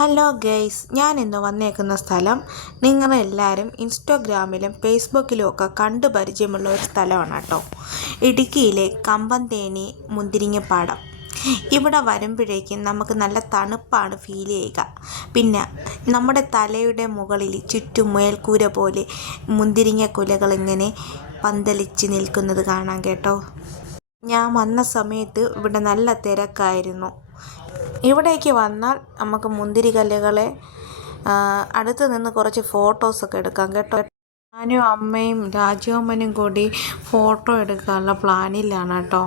Hello guys, ഞാൻ ഇന്ന് വന്നേക്കുന്ന സ്ഥലം നിങ്ങളെല്ലാവരും ഇൻസ്റ്റാഗ്രാമിലും ഫേസ്ബുക്കിലും ഒക്കെ കണ്ടു പരിചയമുള്ള ഒരു സ്ഥലമാണ് കേട്ടോ. ഇടുക്കിയിലെ കമ്പന്തേനി മുന്തിരിങ്ങപ്പാടം. ഇവിടെ വരുമ്പോഴേക്കും നമുക്ക് നല്ല തണുപ്പാണ് ഫീൽ ചെയ്യുക. പിന്നെ നമ്മുടെ തലയുടെ മുകളിൽ ചുറ്റും മേൽക്കൂര പോലെ മുന്തിരിങ്ങ കുലകൾ ഇങ്ങനെ പന്തലിച്ച് നിൽക്കുന്നത് കാണാം കേട്ടോ. ഞാൻ വന്ന സമയത്ത് ഇവിടെ നല്ല തിരക്കായിരുന്നു. ഇവിടേക്ക് വന്നാൽ നമുക്ക് മുന്തിരി കല്ലുകളെ അടുത്ത് നിന്ന് കുറച്ച് ഫോട്ടോസൊക്കെ എടുക്കാം കേട്ടോ. ഞാനും അമ്മയും രാജുവമ്മനും കൂടി ഫോട്ടോ എടുക്കാനുള്ള പ്ലാനിലാണ് കേട്ടോ.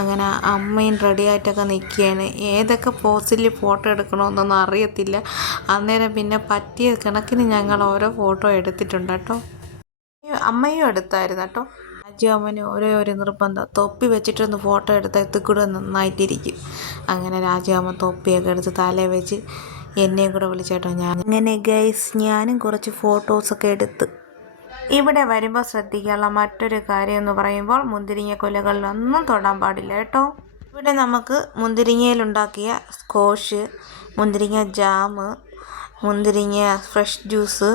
അങ്ങനെ അമ്മയും റെഡിയായിട്ടൊക്കെ നിൽക്കുകയാണ്. ഏതൊക്കെ പോസിൽ ഫോട്ടോ എടുക്കണമെന്നൊന്നും അറിയത്തില്ല. അന്നേരം പിന്നെ പറ്റിയ കണക്കിന് ഞങ്ങൾ ഓരോ ഫോട്ടോ എടുത്തിട്ടുണ്ട് കേട്ടോ. അമ്മയും എടുത്തായിരുന്നു കേട്ടോ. രാജുവമ്മന് ഒരു നിർബന്ധം, തൊപ്പി വെച്ചിട്ടൊന്ന് ഫോട്ടോ എടുത്താൽ എത്തിക്കൂടെ നന്നായിട്ടിരിക്കും. അങ്ങനെ രാജുവമ്മ തൊപ്പിയൊക്കെ എടുത്ത് തലയിൽ വെച്ച് എന്നെയും കൂടെ വിളിച്ചേട്ടോ. അങ്ങനെ ഗൈസ്, ഞാനും കുറച്ച് ഫോട്ടോസൊക്കെ എടുത്ത്. ഇവിടെ വരുമ്പോൾ ശ്രദ്ധിക്കാനുള്ള മറ്റൊരു കാര്യം എന്ന് പറയുമ്പോൾ മുന്തിരിങ്ങ കൊലകളിലൊന്നും തൊടാൻ പാടില്ല കേട്ടോ. ഇവിടെ നമുക്ക് മുന്തിരിങ്ങയിലുണ്ടാക്കിയ സ്കോഷ്, മുന്തിരിങ്ങ ജാം, മുന്തിരിങ്ങ ഫ്രഷ് ജ്യൂസ്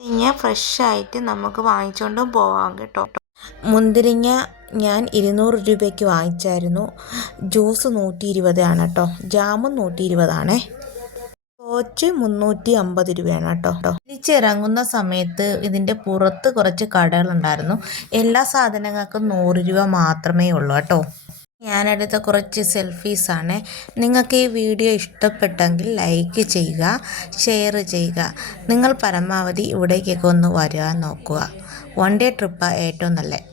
മുന്തിരിങ്ങ ഫ്രഷായിട്ട് നമുക്ക് വാങ്ങിച്ചുകൊണ്ടും പോവാം കേട്ടോ. മുന്തിരിങ്ങ ഞാൻ 200 രൂപയ്ക്ക് വാങ്ങിച്ചായിരുന്നു. ജ്യൂസ് 120 ആണ് കേട്ടോ. ജാമും 120 കോച്ച് 350 രൂപയാണ് കേട്ടോ. തിരിച്ചിറങ്ങുന്ന സമയത്ത് ഇതിൻ്റെ പുറത്ത് കുറച്ച് കടകളുണ്ടായിരുന്നു. എല്ലാ സാധനങ്ങൾക്കും 100 രൂപ മാത്രമേ ഉള്ളൂ കേട്ടോ. ഞാനെടുത്ത കുറച്ച് സെൽഫീസാണ്. നിങ്ങൾക്ക് ഈ വീഡിയോ ഇഷ്ടപ്പെട്ടെങ്കിൽ ലൈക്ക് ചെയ്യുക, ഷെയർ ചെയ്യുക. നിങ്ങൾ പരമാവധി ഇവിടേക്കൊക്കെ ഒന്ന് വരാൻ നോക്കുക. 1 ഡേ ട്രിപ്പാണ് ഏറ്റവും നല്ലത്.